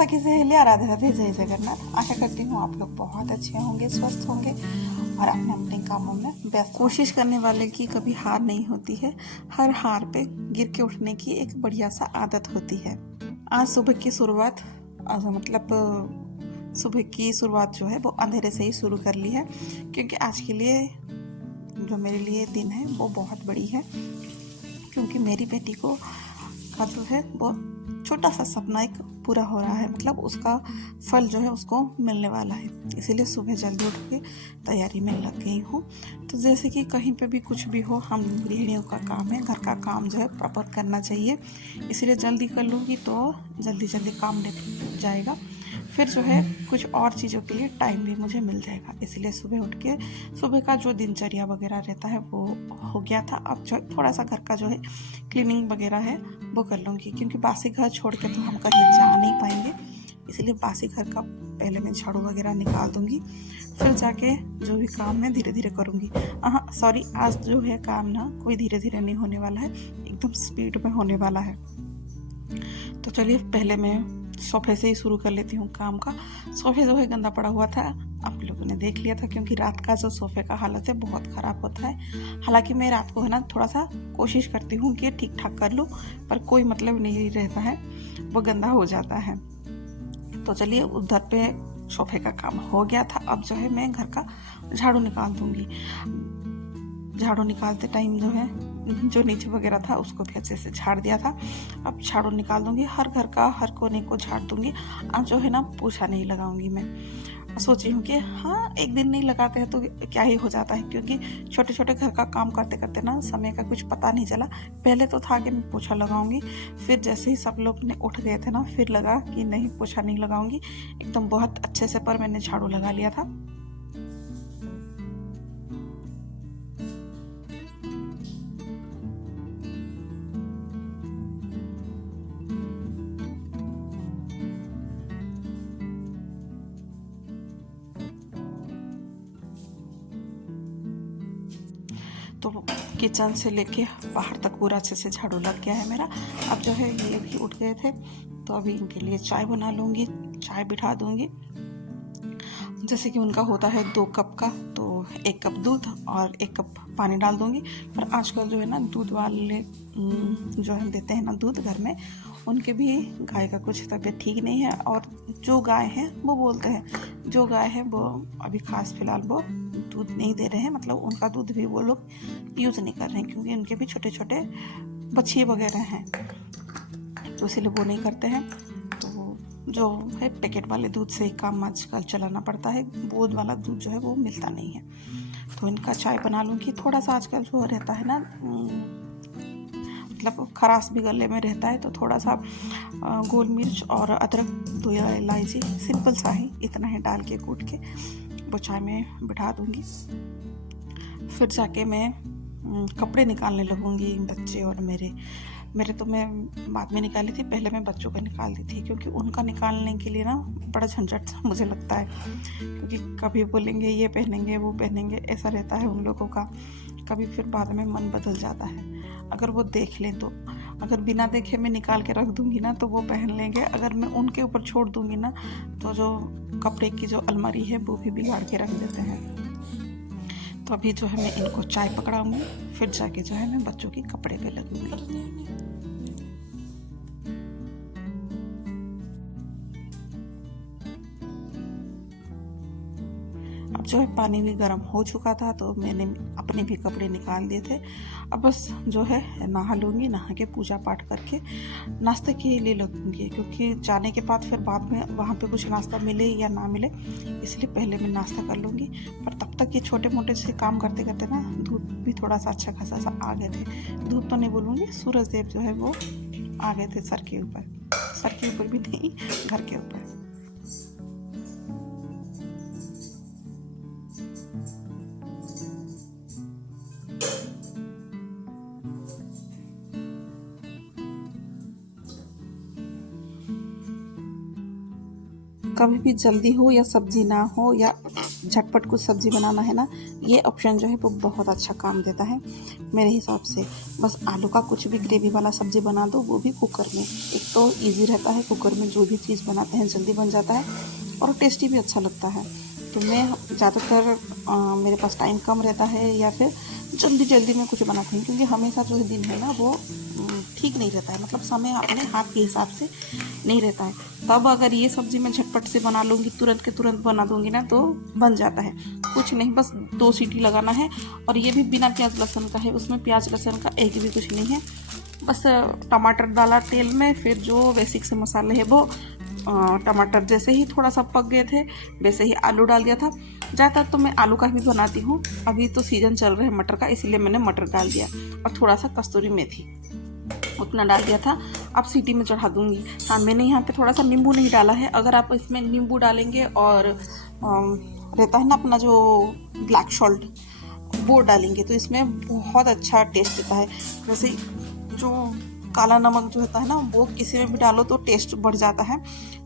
सखी सहेलियां, राधे राधे, जय जगन्नाथ। आशा करती हूँ आप लोग बहुत अच्छे होंगे, स्वस्थ होंगे और अपने अपने कामों में व्यस्त। कोशिश करने वाले की कभी हार नहीं होती है, हर हार पे गिर के उठने की एक बढ़िया सा आदत होती है। आज सुबह की शुरुआत सुबह की शुरुआत जो है वो अंधेरे से ही शुरू कर ली है, क्योंकि आज के लिए जो मेरे लिए दिन है वो बहुत बड़ी है, क्योंकि मेरी बेटी को का जो है वो छोटा सा सपना एक पूरा हो रहा है, मतलब उसका फल जो है उसको मिलने वाला है। इसीलिए सुबह जल्दी उठ के तैयारी में लग गई हूँ। तो जैसे कि कहीं पे भी कुछ भी हो, हम गृहिणियों का काम है, घर का काम जो है प्रॉपर करना चाहिए। इसीलिए जल्दी कर लूँगी तो जल्दी जल्दी काम निपट जाएगा, फिर जो है कुछ और चीज़ों के लिए टाइम भी मुझे मिल जाएगा। इसलिए सुबह उठ के सुबह का जो दिनचर्या वगैरह रहता है वो हो गया था। अब जो थोड़ा सा घर का जो है क्लीनिंग वगैरह है वो कर लूँगी, क्योंकि बासी घर छोड़ के तो हम कहीं जा नहीं पाएंगे। इसलिए बासी घर का पहले मैं झाड़ू वगैरह निकाल दूँगी, फिर जाके जो भी काम मैं धीरे धीरे करूँगी। हाँ सॉरी, आज जो है काम ना कोई धीरे धीरे नहीं होने वाला है, एकदम स्पीड में होने वाला है। तो चलिए पहले मैं सोफे से ही शुरू कर लेती हूँ काम का। सोफे जो है गंदा पड़ा हुआ था, आप लोगों ने देख लिया था, क्योंकि रात का जो सोफे का हालत है बहुत ख़राब होता है। हालांकि मैं रात को है ना थोड़ा सा कोशिश करती हूँ कि ठीक ठाक कर लूँ, पर कोई मतलब नहीं रहता है, वो गंदा हो जाता है। तो चलिए उधर पे सोफे का काम हो गया था। अब जो है मैं घर का झाड़ू निकाल दूँगी। झाड़ू निकालते टाइम जो है जो नीचे वगैरह था उसको भी अच्छे से झाड़ दिया था। अब झाड़ू निकाल दूंगी, हर घर का हर कोने को झाड़ दूंगी। आज जो है ना पोछा नहीं लगाऊंगी। मैं सोची हूँ कि हाँ एक दिन नहीं लगाते हैं तो क्या ही हो जाता है, क्योंकि छोटे छोटे घर का काम करते करते ना समय का कुछ पता नहीं चला। पहले तो था कि मैं पोछा लगाऊंगी, फिर जैसे ही सब लोग ने उठ गए थे ना फिर लगा कि नहीं पोछा नहीं लगाऊंगी एकदम बहुत अच्छे से, पर मैंने झाड़ू लगा लिया था। तो किचन से लेके बाहर तक पूरा अच्छे से झाड़ू लग गया है मेरा। अब जो है ये भी उठ गए थे, तो अभी इनके लिए चाय बना लूँगी, चाय बिठा दूँगी। जैसे कि उनका होता है 2 कप का, तो 1 कप दूध और 1 कप पानी डाल दूँगी। पर आजकल जो है ना दूध वाले जो हम देते हैं ना दूध घर में, उनके भी गाय का कुछ तबीयत ठीक नहीं है, और जो गाय हैं वो बोलते हैं जो गाय है वो अभी खास फिलहाल वो दूध नहीं दे रहे हैं, मतलब उनका दूध भी वो लोग यूज़ नहीं कर रहे हैं, क्योंकि उनके भी छोटे छोटे बछिए वगैरह हैं, तो इसीलिए वो नहीं करते हैं। तो जो है पैकेट वाले दूध से ही काम आजकल चलाना पड़ता है, दूध वाला दूध जो है वो मिलता नहीं है। तो इनका चाय बना लूँगी। थोड़ा सा आजकल जो रहता है ना मतलब खराश भी गले में रहता है, तो थोड़ा सा गोल मिर्च और अदरक, 2 इलायची, सिंपल सा ही इतना ही डाल के कूट के वो चाय में बिठा दूँगी। फिर जाके मैं कपड़े निकालने लगूँगी, बच्चे और मेरे तो मैं बाद में निकाली थी, पहले मैं बच्चों का निकाल दी थी, क्योंकि उनका निकालने के लिए ना बड़ा झंझट सा मुझे लगता है, क्योंकि कभी बोलेंगे ये पहनेंगे वो पहनेंगे, ऐसा रहता है उन लोगों का। कभी फिर बाद में मन बदल जाता है, अगर वो देख लें तो। अगर बिना देखे मैं निकाल के रख दूँगी ना तो वो पहन लेंगे, अगर मैं उनके ऊपर छोड़ दूँगी ना तो जो कपड़े की जो अलमारी है वो भी बिगाड़ के रख देते हैं। तो अभी जो है मैं इनको चाय पकड़ाऊँगी, फिर जाके जो है मैं बच्चों के कपड़े पे लगूँगी। अब जो है पानी भी गर्म हो चुका था, तो मैंने अपने भी कपड़े निकाल दिए थे। अब बस जो है नहा लूँगी, नहा के पूजा पाठ करके नाश्ते के लिए लगूँगी, क्योंकि जाने के बाद फिर बाद में वहाँ पे कुछ नाश्ता मिले या ना मिले, इसलिए पहले मैं नाश्ता कर लूँगी। पर तब तक ये छोटे मोटे से काम करते करते ना धूप भी थोड़ा सा अच्छा खासा सा आ गए थे। धूप तो नहीं बोलूँगी, सूरज देव जो है वो आ गए थे सर के ऊपर भी नहीं, घर के ऊपर। कभी भी जल्दी हो या सब्जी ना हो या झटपट कुछ सब्जी बनाना है ना, ये ऑप्शन जो है वो बहुत अच्छा काम देता है मेरे हिसाब से। बस आलू का कुछ भी ग्रेवी वाला सब्जी बना दो, वो भी कुकर में। एक तो इजी रहता है, कुकर में जो भी चीज़ बनाते हैं जल्दी बन जाता है और टेस्टी भी अच्छा लगता है। तो मैं ज़्यादातर मेरे पास टाइम कम रहता है या फिर जल्दी जल्दी में कुछ बनाती हूँ, क्योंकि हमेशा जो दिन है ना वो ठीक नहीं रहता है, मतलब समय अपने हाथ के हिसाब से नहीं रहता है। तब अगर ये सब्ज़ी मैं झटपट से बना लूँगी, तुरंत के तुरंत बना दूँगी ना, तो बन जाता है। कुछ नहीं, बस 2 सीटी लगाना है। और ये भी बिना प्याज लहसुन का है, उसमें प्याज लहसुन का एक भी कुछ नहीं है। बस टमाटर डाला तेल में, फिर जो बेसिक से मसाले हैं वो टमाटर जैसे ही थोड़ा सा पक गए थे वैसे ही आलू डाल दिया था। ज़्यादातर तो मैं आलू का भी बनाती हूँ, अभी तो सीज़न चल रहा है मटर का, इसीलिए मैंने मटर डाल दिया और थोड़ा सा कस्तूरी मेथी उतना डाल दिया था। अब सीटी में चढ़ा दूँगी। हाँ, मैंने यहाँ पे थोड़ा सा नींबू नहीं डाला है। अगर आप इसमें नींबू डालेंगे और रहता है ना अपना जो ब्लैक सॉल्ट, वो डालेंगे तो इसमें बहुत अच्छा टेस्ट आता है। वैसे जो काला नमक जो होता है ना, वो किसी में भी डालो तो टेस्ट बढ़ जाता है।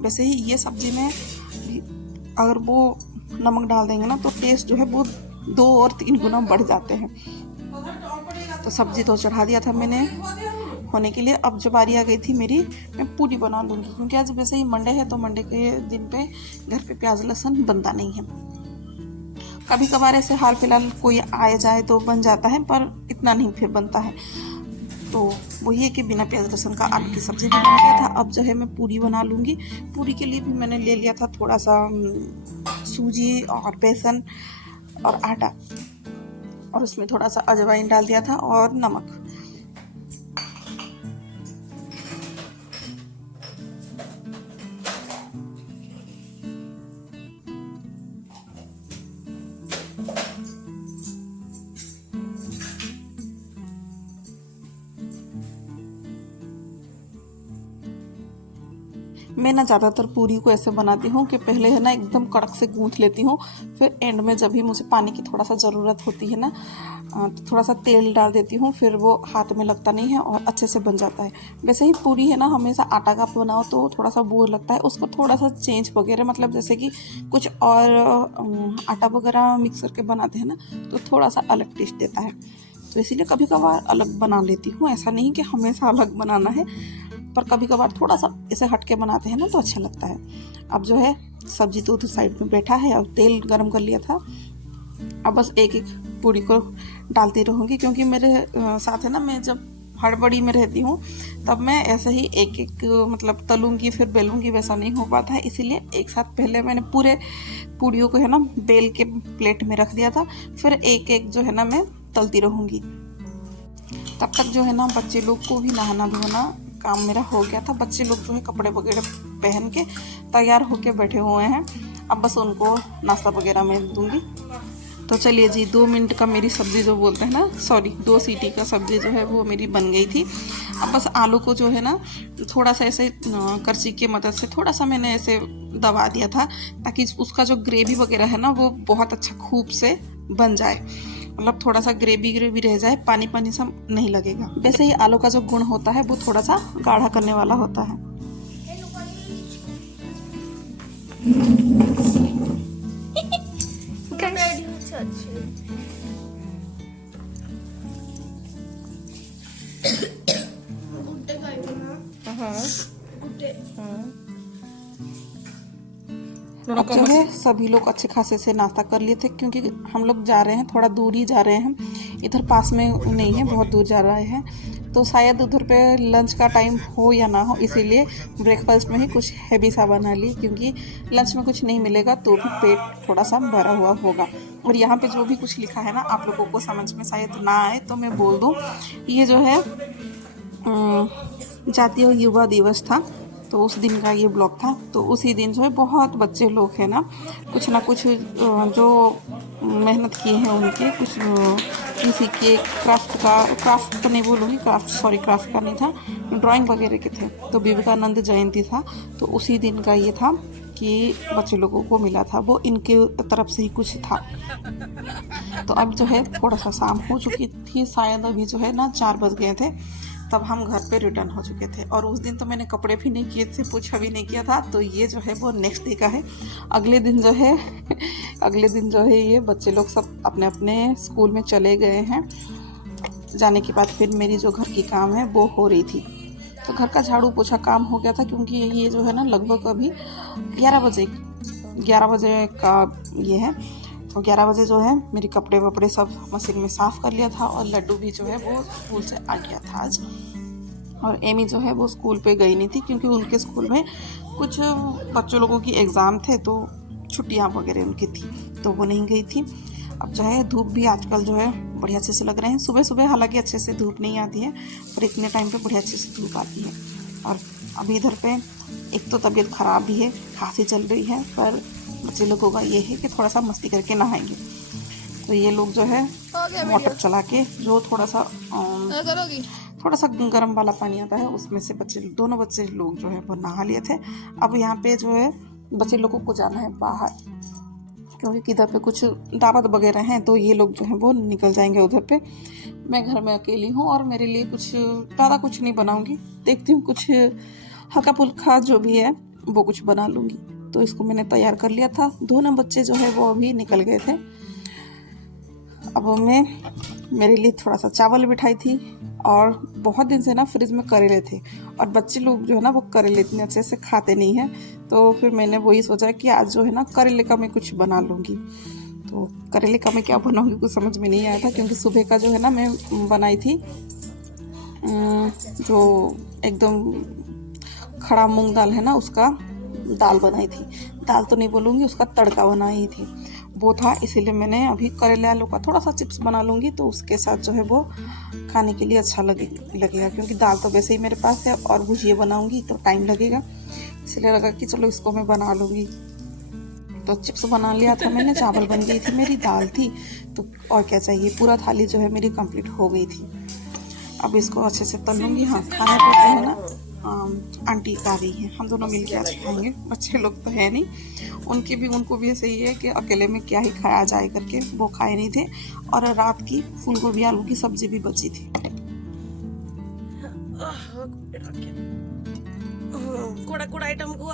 वैसे ही ये सब्ज़ी में अगर वो नमक डाल देंगे ना तो टेस्ट जो है वो 2 और 3 गुना बढ़ जाते हैं। तो सब्ज़ी तो चढ़ा दिया था मैंने होने के लिए। अब जो बारी आ गई थी मेरी, मैं पूरी बना लूँगी, क्योंकि आज वैसे ही मंडे है तो मंडे के दिन पे घर पे प्याज लहसुन बनता नहीं है। कभी कभार ऐसे हाल फिलहाल कोई आए जाए तो बन जाता है, पर इतना नहीं फिर बनता है। तो वही है कि बिना प्याज लहसुन का आलू की सब्ज़ी बना लिया था। अब जो है मैं पूरी बना लूँगी। पूरी के लिए भी मैंने ले लिया था थोड़ा सा सूजी और बेसन और आटा, और उसमें थोड़ा सा अजवाइन डाल दिया था और नमक। मैं ना ज़्यादातर पूरी को ऐसे बनाती हूँ कि पहले है ना एकदम कड़क से गूँथ लेती हूँ, फिर एंड में जब भी मुझे पानी की थोड़ा सा ज़रूरत होती है ना, तो थोड़ा सा तेल डाल देती हूँ, फिर वो हाथ में लगता नहीं है और अच्छे से बन जाता है। वैसे ही पूरी है ना, हमेशा आटा का बनाओ तो थोड़ा सा बोर लगता है, उसको थोड़ा सा चेंज वगैरह, मतलब जैसे कि कुछ और आटा वगैरह मिक्स करके बनाते हैं ना, तो थोड़ा सा अलग टेस्ट देता है। तो इसीलिए कभी कभार अलग बना लेती हूँ, ऐसा नहीं कि हमेशा अलग बनाना है, पर कभी कभार थोड़ा सा इसे हट के बनाते हैं ना तो अच्छा लगता है। अब जो है सब्जी तो उधर साइड में बैठा है और तेल गरम कर लिया था। अब बस एक एक पूरी को डालती रहूँगी, क्योंकि मेरे साथ है ना, मैं जब हड़बड़ी में रहती हूँ तब मैं ऐसे ही एक एक मतलब तलूँगी फिर बेलूँगी, वैसा नहीं हो पाता है। इसीलिए एक साथ पहले मैंने पूरे पूड़ियों को है ना बेल के प्लेट में रख दिया था, फिर एक एक जो है ना मैं तलती रहूँगी। तब तक जो है ना बच्चे लोग को भी नहाना धोना काम मेरा हो गया था। बच्चे लोग जो है कपड़े वगैरह पहन के तैयार होके बैठे हुए हैं, अब बस उनको नाश्ता वगैरह मैं दूंगी। तो चलिए जी, 2 मिनट का मेरी सब्ज़ी जो बोलते हैं ना, सॉरी 2 सीटी का सब्ज़ी जो है वो मेरी बन गई थी। अब बस आलू को जो है ना थोड़ा सा ऐसे करछी की मदद से थोड़ा सा मैंने ऐसे दबा दिया था, ताकि उसका जो ग्रेवी वगैरह है ना वो बहुत अच्छा खूब से बन जाए, मतलब थोड़ा सा ग्रेवी ग्रेवी रह जाए, पानी पानी सा नहीं लगेगा। वैसे ही आलू का जो गुण होता है वो थोड़ा सा गाढ़ा करने वाला होता है। अब जो है सभी लोग अच्छे खासे से नाश्ता कर लिए थे, क्योंकि हम लोग जा रहे हैं, थोड़ा दूर ही जा रहे हैं, इधर पास में नहीं है, बहुत दूर जा रहे हैं। तो शायद उधर पे लंच का टाइम हो या ना हो, इसीलिए ब्रेकफास्ट में ही कुछ हैवी सा बना ली, क्योंकि लंच में कुछ नहीं मिलेगा तो भी पेट थोड़ा सा भरा हुआ होगा। और यहाँ पे जो भी कुछ लिखा है ना, आप लोगों को समझ में शायद ना आए तो मैं बोल दूँ, ये जो है जातीय युवा दिवस था, तो उस दिन का ये ब्लॉग था। तो उसी दिन जो है बहुत बच्चे लोग हैं ना कुछ जो मेहनत किए हैं उनके कुछ किसी के क्राफ्ट तो नहीं बोलूँगी, क्राफ्ट का नहीं था, ड्राइंग वगैरह के थे। तो विवेकानंद जयंती था, तो उसी दिन का ये था कि बच्चे लोगों को मिला था, वो इनके तरफ से ही कुछ था। तो अब जो है थोड़ा सा शाम हो चुकी थी, शायद अभी जो है ना 4 बज गए थे। तब हम घर पे रिटर्न हो चुके थे। और उस दिन तो मैंने कपड़े भी नहीं किए थे, पूछा भी नहीं किया था। तो ये जो है वो नेक्स्ट डे का है। अगले दिन जो है अगले दिन जो है ये बच्चे लोग सब अपने अपने स्कूल में चले गए हैं। जाने के बाद फिर मेरी जो घर की काम है वो हो रही थी। तो घर का झाड़ू पोछा काम हो गया था, क्योंकि ये जो है ना लगभग अभी 11 बजे का ये है। तो 11 बजे जो है मेरे कपड़े वपड़े सब मशीन में साफ़ कर लिया था। और लड्डू भी जो है वो स्कूल से आ गया था आज। और एमी जो है वो स्कूल पे गई नहीं थी, क्योंकि उनके स्कूल में कुछ बच्चों लोगों की एग्ज़ाम थे, तो छुट्टियाँ वगैरह उनकी थी, तो वो नहीं गई थी। अब जो है धूप भी आजकल जो है बढ़िया अच्छे से लग रहे हैं। सुबह सुबह हालांकि अच्छे से धूप नहीं आती है, पर इतने टाइम पे बढ़िया अच्छे से धूप आती है। और अभी इधर पे एक तो तबीयत ख़राब भी है, खांसी चल रही है, पर बच्चे लोगों का ये है कि थोड़ा सा मस्ती करके नहाएंगे। तो ये लोग जो है मोटर चला के जो थोड़ा सा गर्म वाला पानी आता है उसमें से दोनों बच्चे लोग जो है वो नहा लिए थे। अब यहाँ पे जो है बच्चे लोगों को जाना है बाहर, क्योंकि किधर पे कुछ दावत वगैरह हैं, तो ये लोग जो है वो निकल जाएंगे उधर पे। मैं घर में अकेली हूँ और मेरे लिए कुछ ज़्यादा कुछ नहीं बनाऊँगी, देखती हूँ कुछ हल्का फुल्का जो भी है वो कुछ बना लूँगी। तो इसको मैंने तैयार कर लिया था। दोनों बच्चे जो है वो अभी निकल गए थे। अब मैं मेरे लिए थोड़ा सा चावल बिठाई थी, और बहुत दिन से ना फ्रिज में करेले थे, और बच्चे लोग जो है ना वो करेले इतने अच्छे से खाते नहीं हैं। तो फिर मैंने वही सोचा कि आज जो है ना करेले का मैं कुछ बना लूँगी। तो करेले का मैं क्या बनाऊँगी कुछ समझ में नहीं आया था, क्योंकि सुबह का जो है ना मैं बनाई थी जो एकदम खड़ा मूंग दाल है ना, उसका दाल बनाई थी। दाल तो नहीं बोलूँगी, उसका तड़का बनाई थी, वो था। इसीलिए मैंने अभी करेले आलू का थोड़ा सा चिप्स बना लूँगी, तो उसके साथ जो है वो खाने के लिए अच्छा लगेगा। क्योंकि दाल तो वैसे ही मेरे पास है, और भुजिया बनाऊँगी तो टाइम लगेगा, इसलिए लगा कि चलो इसको मैं बना लूँगी। तो चिप्स बना लिया था मैंने, चावल बन गई थी मेरी, दाल थी, तो और क्या चाहिए। पूरा थाली जो है मेरी कंप्लीट हो गई थी। अब इसको अच्छे से तल लूँगी। हाँ, खाने पे जो है ना आंटी आ रही है, हम दोनों मिलके आज खाएंगे। बच्चे लोग तो है नहीं, उनको भी ऐसे ही है कि अकेले में क्या ही खाया जाए करके, वो खाए नहीं थे। और रात की फूल गोभी आलू की सब्जी भी बची थी। कोड़ा आइटम को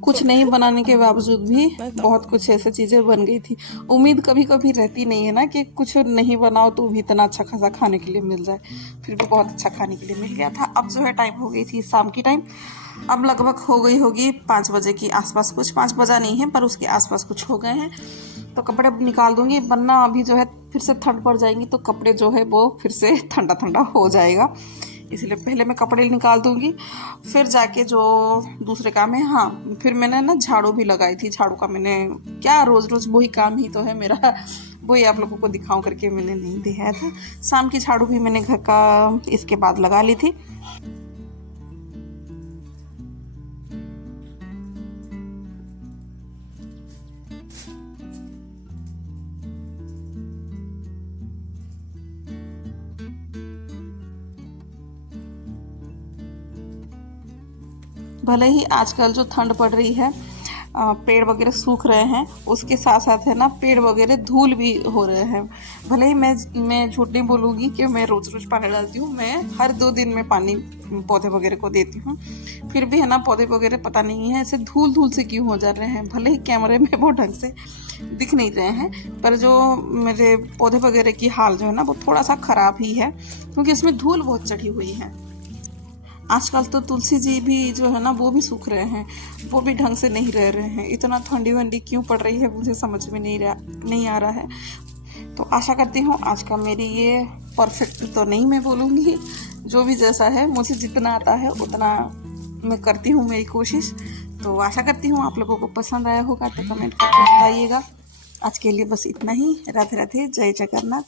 कुछ नहीं बनाने के बावजूद भी बहुत कुछ ऐसी चीज़ें बन गई थी। उम्मीद कभी कभी रहती नहीं है ना कि कुछ नहीं बनाओ तो भी इतना अच्छा खासा खाने के लिए मिल जाए। फिर भी बहुत अच्छा खाने के लिए मिल गया था। अब जो है टाइम हो गई थी शाम की टाइम, अब लगभग हो गई होगी 5 बजे के आसपास, कुछ 5 बजा नहीं है पर उसके आसपास कुछ हो गए हैं। तो कपड़े निकाल दूंगी, वरना अभी जो है फिर से ठंड पड़ जाएंगी, तो कपड़े जो है वो फिर से ठंडा ठंडा हो जाएगा। इसलिए पहले मैं कपड़े निकाल दूंगी, फिर जाके जो दूसरे काम है। हाँ, फिर मैंने ना झाड़ू भी लगाई थी। झाड़ू का मैंने क्या रोज़ रोज़ वही काम ही तो है मेरा, वही आप लोगों को दिखाऊं करके मैंने नहीं दिखाया था। शाम की झाड़ू भी मैंने घर का इसके बाद लगा ली थी। भले ही आजकल जो ठंड पड़ रही है, पेड़ वगैरह सूख रहे हैं, उसके साथ साथ है ना पेड़ वगैरह धूल भी हो रहे हैं। भले ही मैं झूठ नहीं बोलूँगी कि मैं रोज़ रोज़ पानी डालती हूँ, मैं हर 2 दिन में पानी पौधे वगैरह को देती हूँ, फिर भी है ना पौधे वगैरह पता नहीं है ऐसे धूल से क्यों हो जा रहे हैं। भले ही कैमरे में वो ढंग से दिख नहीं रहे हैं, पर जो मेरे पौधे वगैरह की हाल जो है ना वो थोड़ा सा ख़राब ही है, क्योंकि इसमें धूल बहुत चढ़ी हुई है। आजकल तो तुलसी जी भी जो है ना वो भी सूख रहे हैं, वो भी ढंग से नहीं रह रहे हैं। इतना ठंडी वंडी क्यों पड़ रही है मुझे समझ में नहीं आ रहा है। तो आशा करती हूँ आज का मेरी ये परफेक्ट तो नहीं मैं बोलूँगी, जो भी जैसा है मुझे जितना आता है उतना मैं करती हूँ मेरी कोशिश। तो आशा करती हूँ आप लोगों को पसंद आया होगा, तो कमेंट करके बताइएगा। आज के लिए बस इतना ही। राधे राधे, जय जगन्नाथ।